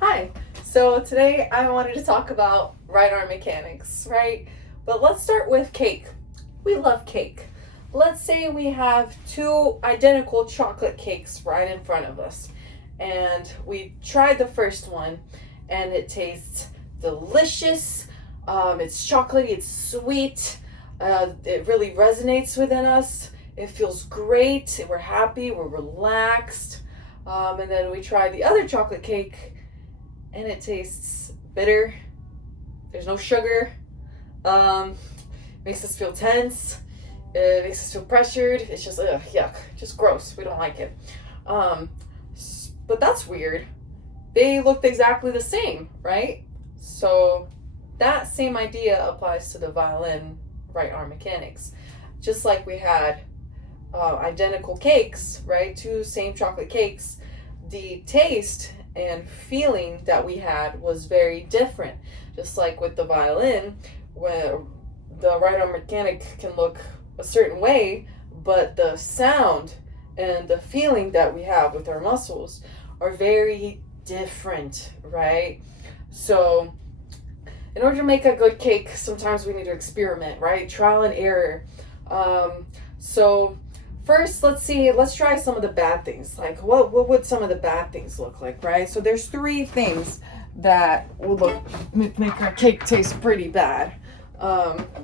Hi. So today I wanted to talk about right arm mechanics, right? But let's start with cake. We love cake. Let's say we have two identical chocolate cakes right in front of us. And we tried the first one and it tastes delicious. It's chocolatey, it's sweet. It really resonates within us. It feels great. We're happy, we're relaxed. And then we try the other chocolate cake and it tastes bitter. There's no sugar. Um, Makes us feel tense. It makes us feel pressured. It's just yuck, just gross. We don't like it. Um, but that's weird. They looked exactly the same, right? So that same idea applies to the violin right arm mechanics. Just like we had identical cakes, right? Two same chocolate cakes. The taste and feeling that we had was very different. Just like with the violin, where the right arm mechanic can look a certain way, but the sound and the feeling that we have with our muscles are very different, right? So, in order to make a good cake, sometimes we need to experiment, right? Trial and error. So, first, let's try some of the bad things. Like, what would some of the bad things look like, right? So, there's three things that will make our cake taste pretty bad.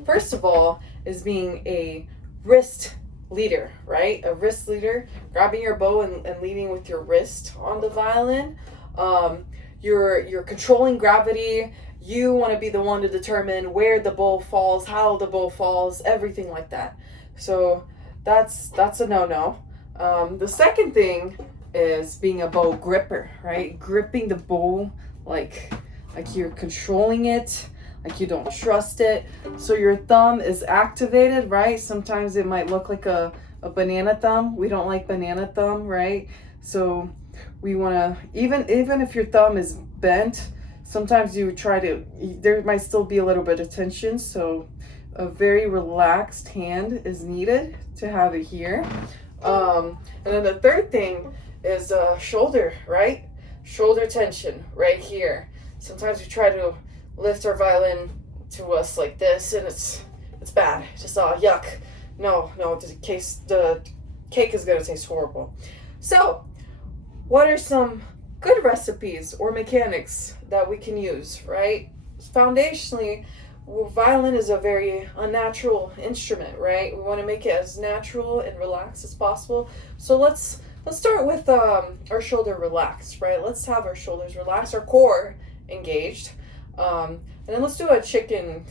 First of all, is being a wrist leader, right? A wrist leader, grabbing your bow and leading with your wrist on the violin. You're controlling gravity. You want to be the one to determine where the bow falls, how the bow falls, everything like that. So that's a no-no. The second thing is being a bow gripper, right? Gripping the bow like you're controlling it, like you don't trust it. So your thumb is activated, right? Sometimes it might look like a banana thumb. We don't like banana thumb, right? So we want to, even if your thumb is bent, sometimes you try to, there might still be a little bit of tension. So a very relaxed hand is needed to have it here. And then the third thing is shoulder, right? Shoulder tension right here. Sometimes we try to lift our violin to us like this, and it's bad. Just yuck. No, the cake is gonna taste horrible. So, what are some good recipes or mechanics that we can use, right? Foundationally, violin is a very unnatural instrument, right? We want to make it as natural and relaxed as possible. So let's start with our shoulder relaxed, right? Let's have our shoulders relaxed, our core engaged, and then let's do a chicken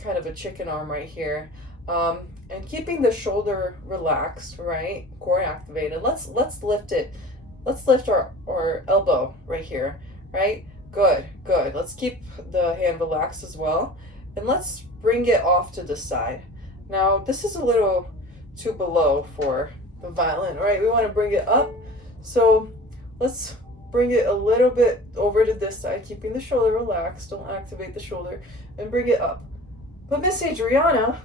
arm right here, and keeping the shoulder relaxed, right? Core activated. Let's lift it. Let's lift our elbow right here, right? Good. Let's keep the hand relaxed as well. And let's bring it off to the side. Now, this is a little too below for the violin, right? We want to bring it up. So let's bring it a little bit over to this side, keeping the shoulder relaxed. Don't activate the shoulder. And bring it up. But Miss Adriana,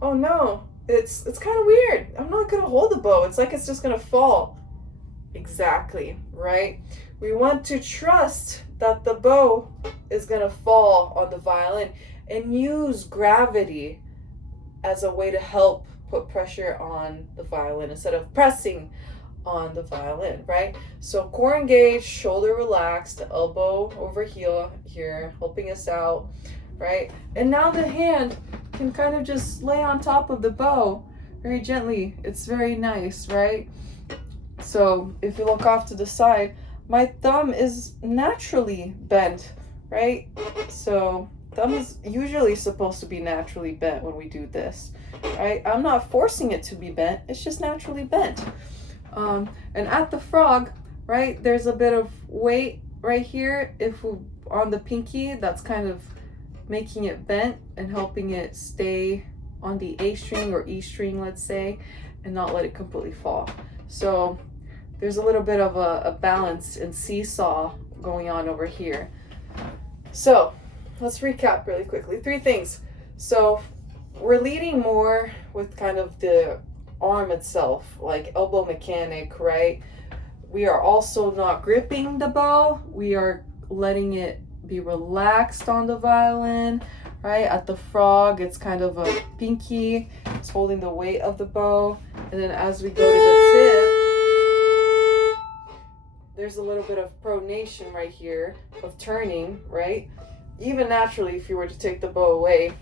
oh no, it's kind of weird. I'm not going to hold the bow. It's like it's just going to fall. Exactly, right? We want to trust that the bow is going to fall on the violin and use gravity as a way to help put pressure on the violin instead of pressing on the violin, right? So core engaged, shoulder relaxed, elbow over heel here, helping us out, right? And now the hand can kind of just lay on top of the bow very gently. It's very nice, right? So if you look off to the side, my thumb is naturally bent, right? So thumb is usually supposed to be naturally bent when we do this, right? I'm not forcing it to be bent. It's just naturally bent. And at the frog, right, there's a bit of weight right here. If we, on the pinky, that's kind of making it bent and helping it stay on the A string or E string, let's say, and not let it completely fall. So there's a little bit of a balance and seesaw going on over here. So let's recap really quickly. Three things. So we're leading more with kind of the arm itself, like elbow mechanic, right? We are also not gripping the bow. We are letting it be relaxed on the violin, right? At the frog, it's kind of a pinky. It's holding the weight of the bow. And then as we go to the tip, there's a little bit of pronation right here of turning, right? Even naturally, if you were to take the bow away,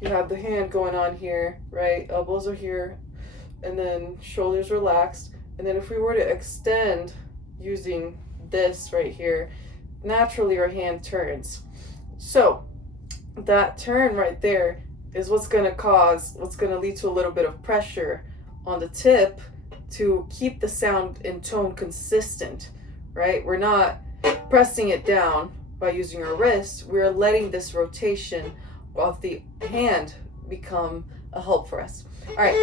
you have the hand going on here, right? Elbows are here, and then shoulders relaxed. And then if we were to extend using this right here, naturally our hand turns. So that turn right there is what's going to lead to a little bit of pressure on the tip to keep the sound and tone consistent, right? We're not pressing it down by using our wrist. We're letting this rotation of the hand become a help for us. All right.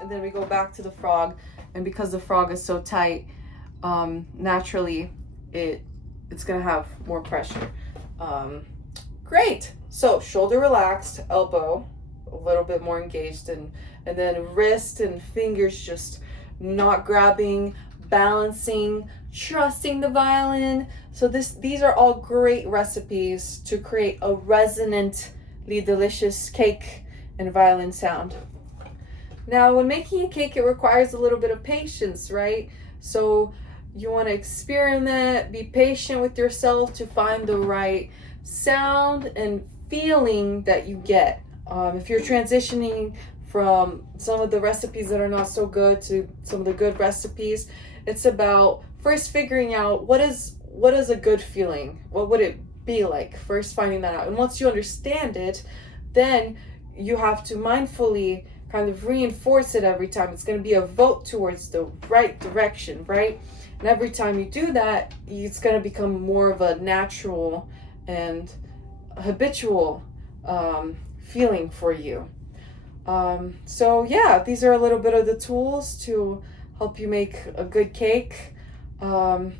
And then we go back to the frog, and because the frog is so tight, naturally it's going to have more pressure. Great. So shoulder relaxed, elbow a little bit more engaged, and then wrist and fingers just not grabbing, balancing, trusting the violin. So these are all great recipes to create a resonantly delicious cake and violin sound. Now, when making a cake, it requires a little bit of patience, right? So you want to experiment, be patient with yourself to find the right sound and feeling that you get. If you're transitioning from some of the recipes that are not so good to some of the good recipes, it's about first figuring out what is a good feeling. What would it be like? First finding that out. And once you understand it, then you have to mindfully kind of reinforce it every time. It's going to be a vote towards the right direction, right? And every time you do that, it's going to become more of a natural and habitual feeling for you. So yeah, these are a little bit of the tools to help you make a good cake. Hope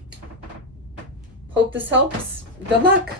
this helps. Good luck.